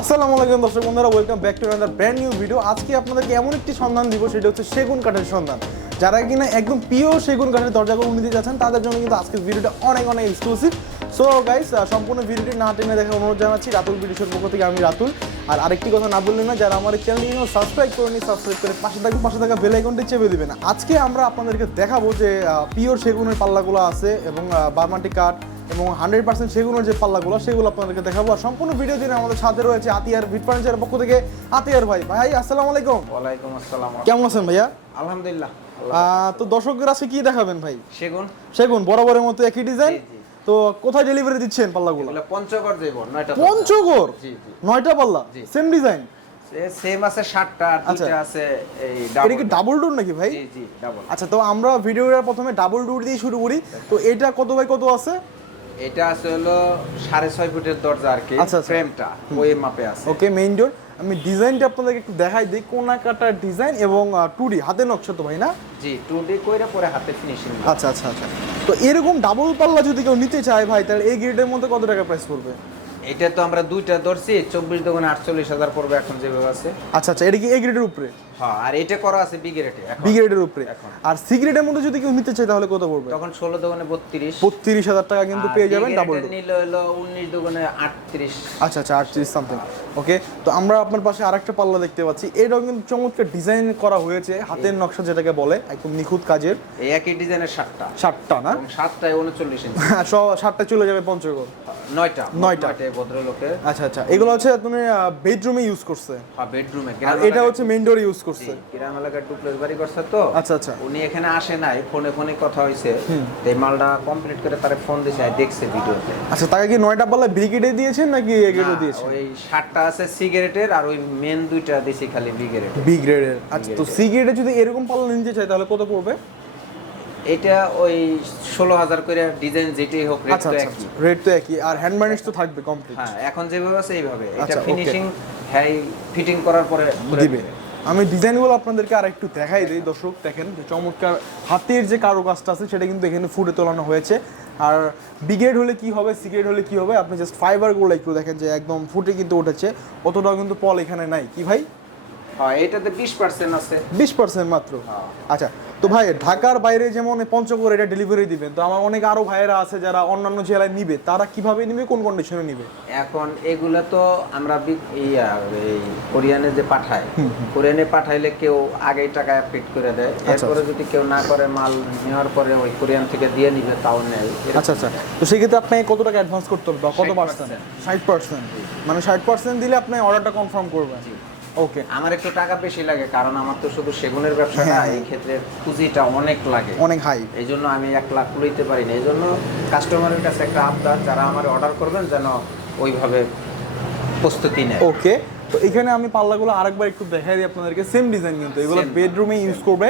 আসসালামু আলাইকুম দর্শক বন্ধুরা welcome back to another brand new video আজকে আপনাদেরকে এমন একটি সন্ধান দিব, সেটা হচ্ছে সেগুন কাঠের সন্ধান। যারা কিনা একদম পিওর সেগুন কাঠের দরজাগুলো নিতে যাচ্ছেন, তাদের জন্য কিন্তু আজকের ভিডিওটা অনেক অনেক এক্সক্লুসিভ সো গাইস সম্পূর্ণ ভিডিওটি না টেনে দেখার অনুরোধ জানাচ্ছি, রাতুল ভিডিওর পক্ষ থেকে আমি রাতুল। আর আরেকটি কথা না বললেন না, যারা আমার চ্যানেলটি সাবস্ক্রাইব করে নি সাবস্ক্রাইব করে পাশে থাকবে পাশে থাকা বেল আইকনটি চেপে দিবেন। আজকে আমরা আপনাদেরকে দেখাবো যে পিওর সেগুনের পাল্লাগুলো আছে এবং বার্মাটি কাঠ এবং হান্ড্রেড পার্সেন্ট সেগুলোর যে পাল্লাগুলো সেগুলো আপনাদেরকে দেখাবো। আর সম্পূর্ণ ভিডিও দিনে আমাদের সাথে রয়েছে আতিয়ার ভিট ফার্নিচারের পক্ষ থেকে। আতিয়ার ভাই ভাই আসসালামু আলাইকুম। ওয়ালাইকুম আসসালাম। কেমন আছেন ভাইয়া? আলহামদুলিল্লাহ তো দর্শকদের আজকে কি দেখাবেন ভাই? সেগুন। সেগুন বরাবরের মতো একই ডিজাইন। তো কোথায় ডেলিভারি দিচ্ছেন পাল্লাগুলো? পঞ্চগড় দেব নয়টা পঞ্চগড়? নয়টা পাল্লা? সেম ডিজাইন আছে আচ্ছা। আছে এই এটা কি ডাবল ডাবল ডোর নাকি ভাই? জি জি ডাবল আচ্ছা তো আমরা ভিডিওটা প্রথমে ডাবল ডোর দিয়ে শুরু করি। তো এটা কত বাই কত আছে? এটা আছে হলো সাড়ে ছয় ফুটের দরজা আর কি আচ্ছা, আচ্ছা। ফ্রেমটা ওই মাপে আছে। ওকে মেইন ডোর আমি ডিজাইনটা আপনাদেরকে একটু দেখাই দিই কোনা কাটার ডিজাইন এবং টু ডি হাতে নকশা তো ভাই না? জি টু ডি কইরা পরে হাতে ফিনিশিং আচ্ছা আচ্ছা আচ্ছা। তো এরকম ডাবল পাল্লা যদি কেউ নিতে চায় ভাই তাহলে এই গ্রেডের মধ্যে কত টাকা প্রাইস পড়বে? এটা তো আমরা দুইটা ধরছি চব্বিশ দোকানে আটচল্লিশ হাজার পড়বে এখন যেভাবে আছে। আচ্ছা আচ্ছা এটা কি এ গ্রেডের উপরে? হ্যাঁ আর এটা করা আছে উপরে। আর মধ্যে যদি কেউ নিতে চায় তাহলে কত পড়বে? তখন ষোলো দোকানে বত্রিশ। বত্রিশ হাজার টাকা কিন্তু পেয়ে যাবেন ডাবল নিলে হলো উনিশ দোকানে আটত্রিশ। আচ্ছা আচ্ছা আটত্রিশ সামথিং ওকে তো আমরা আপনার পাশে আরেকটা পাল্লা দেখতে পাচ্ছি। এটাও কিন্তু চমৎকার ডিজাইন করা হয়েছে হাতের নকশা যেটাকে বলে একদম নিখুঁত কাজের। এই একই ডিজাইনের সাতটা। ষাটটা না? সাতটায় উনচল্লিশ সব ষাটটা চলে যাবে পঞ্চগড়। নয়টা। নয়টা। এই ভদ্রলোকের আচ্ছা আচ্ছা। এগুলো হচ্ছে তুমি বেডরুমে ইউজ করছে। বেডরুমে এটা হচ্ছে মেইন ডোর ইউজ করছে? গ্রাম এলাকার ডুপ্লেস বাড়ি করছে তো। আচ্ছা আচ্ছা। উনি এখানে আসে নাই ফোনে ফোনে কথা হয়েছে তো মালটা কমপ্লিট করে তারে ফোন দিছে আর দেখছে ভিডিওতে। আচ্ছা তাকে কি নয়টা পাল্লা ব্রিগেডে দিয়েছেন নাকি এ গ্রেডে দিয়েছেন? ওই সাতটা আছে সিগারেটের আর ওই মেন দুইটা দিছি খালি বিগারেট বি গ্রেডের আচ্ছা তো সি গ্রেডে যদি এরকম পাল্লা নিতে চায় তাহলে কত পড়বে? এটা ওই ষোলো হাজার করে ডিজাইন যেটাই হোক রেট আচ্ছা তো আচ্ছা একই। রেট তো একই। আর হ্যান্ড বার্নিশ তো থাকবে কমপ্লিট হ্যাঁ এখন যেভাবে আছে এইভাবে। এটা আচ্ছা, ফিনিশিং হ্যাঁ ফিটিং করার পরে দিবে। আমি ডিজাইনগুলো আপনাদেরকে আর একটু দেখাই দিই, দর্শক, দেখেন যে চমৎকার হাতের যে কারুকাজটা আছে, সেটা কিন্তু এখানে ফুটে তোলানো হয়েছে। আর বিগ্রেড হলে কি হবে সিগ্রেড হলে কি হবে, আপনি জাস্ট ফাইবারগুলো একটু দেখেন যে একদম ফুটে কিন্তু উঠেছে। অতটাও কিন্তু পল এখানে নাই। কি ভাই? হ্যাঁ এটাতে বিশ পার্সেন্ট আছে। বিশ পার্সেন্ট মাত্র? হ্যাঁ। আচ্ছা তো ভাই ঢাকার বাইরে যেমন পঞ্চগড় এটা ডেলিভারি দিবেন তো আমার অনেক আরও ভাইয়েরা আছে যারা অন্যান্য জেলায় নিবে তারা কীভাবে নিবে কোন কন্ডিশনে নিবে? এখন এগুলো তো আমরা ইয়া, এই কোরিয়ানে যে পাঠাই কোরিয়ানে পাঠাইলে কেউ আগেই টাকা পেড করে দেয়। আচ্ছা, এরপরে যদি কেউ না করে মাল নেওয়ার পরে ওই কোরিয়ান থেকে দিয়ে নিবে তাও নেয়। আচ্ছা আচ্ছা। তো সেক্ষেত্রে আপনাকে কত টাকা অ্যাডভান্স করতে হবে বা কত 60% পার্সেন্ট ষাট পার্সেন্ট মানে ষাট পার্সেন্ট দিলে আপনি অর্ডারটা কনফার্ম করবেন। ওকে। আমার একটু টাকা বেশি লাগে কারণ আমার তো শুধু সেগুনের ব্যবসা না হ্যাঁ। এই ক্ষেত্রে পুঁজিটা অনেক লাগে। অনেক হাই এই জন্য আমি এক লাখ লইতে পারি না। এই জন্য কাস্টমারের কাছে একটা আবদার যারা আমার অর্ডার করবেন যেন ওইভাবে প্রস্তুতি নেয়। ওকে তো এখানে আমি পাল্লাগুলো আরেকবার একটু দেখাই দিই আপনাদেরকে। সেম ডিজাইন কিন্তু এগুলো. বেডরুমে ইউজ করবে।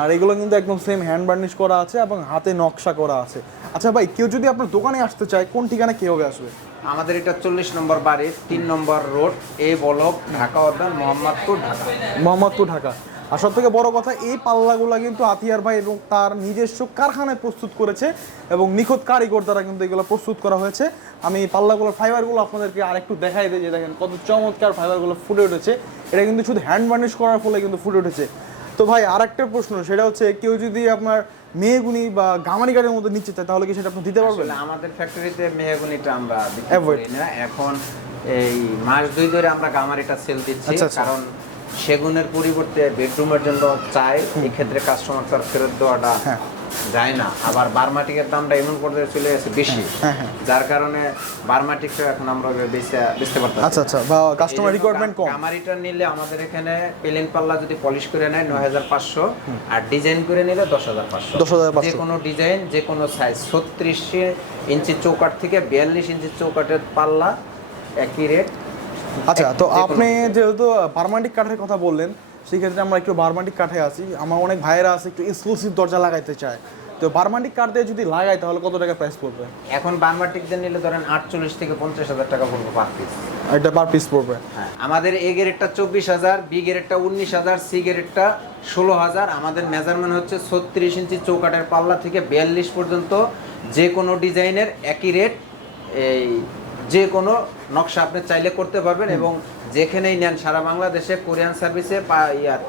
আর এগুলো কিন্তু একদম সেম হ্যান্ড বার্নিশ করা আছে এবং হাতে নকশা করা আছে। আচ্ছা ভাই কেউ যদি আপনার দোকানে আসতে চায় কোন ঠিকানা কীভাবে আসবে? আমাদের এটা চল্লিশ নম্বর বাড়ি, তিন number road, A block, Dhaka উদ্যান মোহাম্মদপুর, ঢাকা। মোহাম্মদপুর, ঢাকা। আর সব থেকে বড় কথা, এই পাল্লাগুলো কিন্তু আতিয়ার ভাই এবং তার নিজস্ব কারখানায় প্রস্তুত করেছে এবং নিখুঁত কারিগর দ্বারা কিন্তু এগুলো প্রস্তুত করা হয়েছে। আমি এই পাল্লাগুলোর ফাইবারগুলো আপনাদেরকে আরেকটু দেখাই দিই, যে দেখেন কত চমৎকার ফাইবারগুলো ফুটে উঠেছে। এটা কিন্তু শুধু হ্যান্ড বার্নিশ করার ফলে কিন্তু ফুটে উঠেছে। তো ভাই আর একটা প্রশ্ন সেটা হচ্ছে কেউ যদি আপনার মেহগুনি বা গামারি গাড়ির মধ্যে নিচ্ছে চায় তাহলে কি সেটা আপনি দিতে পারবেন? আমাদের ফ্যাক্টরিতে মেহগুনিটা আমরা দিতে পারি না। এখন এই মাস দুই ধরে আমরা গামারিটা সেল দিচ্ছি আচ্ছা, আচ্ছা। কারণ সেগুনের পরিবর্তে বেডরুমের জন্য চাই। এই ক্ষেত্রে কাস্টমার তার ফেরত দেওয়াটা হ্যাঁ। যায় না। আবার বারমাটিকের দামটা এমন পর্যায়ে চলে গেছে বেশি। হ্যাঁ, হ্যাঁ। যার কারণে বারমাটিকটা এখন আমরা বেচে বেচতে পারতাম আচ্ছা আচ্ছা বা কাস্টমার রিকোয়ারমেন্ট কম। গামারিটা নিলে আমাদের এখানে পেলেন পাল্লা যদি পলিশ করে নেয় নয় হাজার পাঁচশো আর ডিজাইন করে নিলে দশ হাজার পাঁচশো। 10,500 যে কোনো ডিজাইন যে কোনো সাইজ ছত্রিশ ইঞ্চি চৌকাট থেকে বিয়াল্লিশ ইঞ্চি চৌকাটের পাল্লা একই রেট আচ্ছা তো আপনি যেহেতু বারমান্টিক কাঠের কথা বললেন সেই ক্ষেত্রে আমরা একটু বারমান্টিক কাঠে আছি। আমার অনেক ভাইয়েরা আছে একটু এক্সক্লুসিভ দরজা লাগাইতে চায়। তো বারমান্টিক কাঠ দিয়ে যদি লাগাই তাহলে কত টাকা প্রাইস পড়বে? এখন বারমাটিকদের নিলে ধরেন আটচল্লিশ থেকে পঞ্চাশ হাজার টাকা পড়বে পার পিস এটা পার পিস পড়বে। হ্যাঁ আমাদের এ গ্রেডটা চব্বিশ হাজার বি গ্রেডটা উনিশ হাজার সি গ্রেডটা ষোলো হাজার। আমাদের মেজারমেন্ট হচ্ছে ছত্রিশ ইঞ্চি চৌকাটের পাল্লা থেকে বিয়াল্লিশ পর্যন্ত যে কোনো ডিজাইনের একই রেট এই যে কোনো নকশা আপনি চাইলে করতে পারবেন এবং যেখানেই নেন সারা বাংলাদেশে কোরিয়ান সার্ভিসে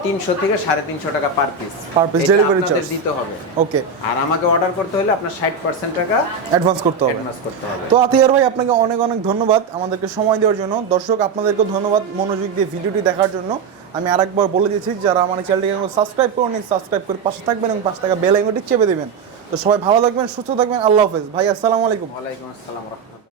তিনশো থেকে সাড়ে তিনশো টাকা per piece Per piece delivery charge। দিতে হবে। ওকে আর আমাকে অর্ডার করতে হলে আপনার ষাট পার্সেন্ট টাকা অ্যাডভান্স করতে হবে। অ্যাডভান্স করতে হবে। তো আতিয়ার ভাই আপনাকে অনেক অনেক ধন্যবাদ আমাদেরকে সময় দেওয়ার জন্য। দর্শক আপনাদেরকেও ধন্যবাদ মনোযোগ দিয়ে ভিডিওটি দেখার জন্য। আমি আরেকবার বলে দিয়েছি যারা আমার চ্যানেলটিকে সাবস্ক্রাইব করে নিন সাবস্ক্রাইব করে পাশে থাকবেন এবং পাশে থাকা বেল আইকনটি চেপে দেবেন। তো সবাই ভালো থাকবেন সুস্থ থাকবেন। আল্লাহ হাফেজ। ভাই আসসালামু আলাইকুম। ওয়ালাইকুম আসসালাম রহমতুল্লাহ।